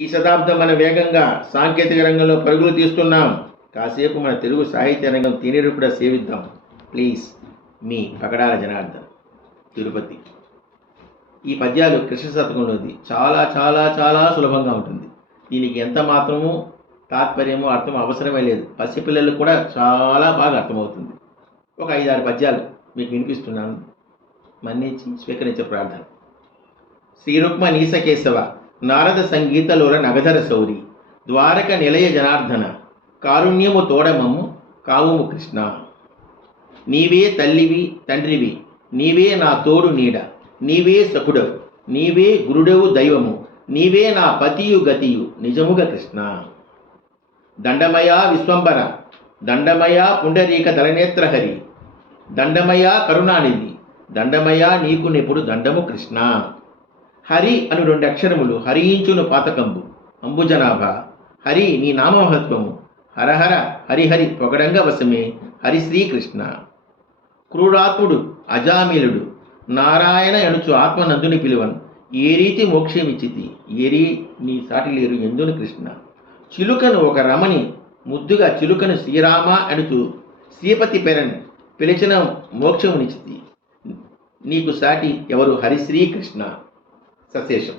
ఈ శతాబ్దం మన వేగంగా సాంకేతిక రంగంలో పరుగులు తీస్తున్నాం. కాసేపు మన తెలుగు సాహిత్య రంగం తీనీరు కూడా సేవిద్దాం. ప్లీజ్, మీ పగడాల జనార్దన్, తిరుపతి. ఈ పద్యాలు కృష్ణ శతకంలోది. చాలా చాలా చాలా సులభంగా ఉంటుంది. దీనికి ఎంత మాత్రము తాత్పర్యము అర్థం అవసరమే లేదు. పసిపిల్లలకు కూడా చాలా బాగా అర్థమవుతుంది. ఒక 5-6 పద్యాలు మీకు వినిపిస్తున్నాను. మన్నించి స్వీకరించే ప్రార్థన. శ్రీరుక్మ నీసకేశవ నారద సంగీతలోల నగధర శౌరి ద్వారక నిలయ జనార్దన కారుణ్యము తోడమము కావుము కృష్ణ. నీవే తల్లివి తండ్రివి, నీవే నా తోడు నీడ, నీవే సఖుడవు, నీవే గురుడవు దైవము, నీవే నా పతియు గతియు నిజముగ కృష్ణ. దండమయా విశ్వంబర, దండమయా పుండరీక దళనేత్రహరి, దండమయా కరుణానిధి, దండమయా నీకు నెప్పుడు దండము కృష్ణ. హరి అను 2 అక్షరములు హరించును పాతకంబు అంబుజనాభ. హరి నీ నామమహత్వము, హరహర హరిహరి పొగడంగ వశమే హరి శ్రీకృష్ణ. క్రూరాత్ముడు అజామీలుడు నారాయణ ఎనుచు ఆత్మనందుని పిలువన్, ఏ రీతి మోక్షమిచ్చితి ఏరి నీ సాటి లేరు ఎందును కృష్ణ. చిలుకను ఒక రమణి ముద్దుగా చిలుకను శ్రీరామ అడుతూ శ్రీపతి పెరన్ పిలిచిన మోక్షమునిచ్చితి, నీకు సాటి ఎవరు హరిశ్రీకృష్ణ. సశేషం.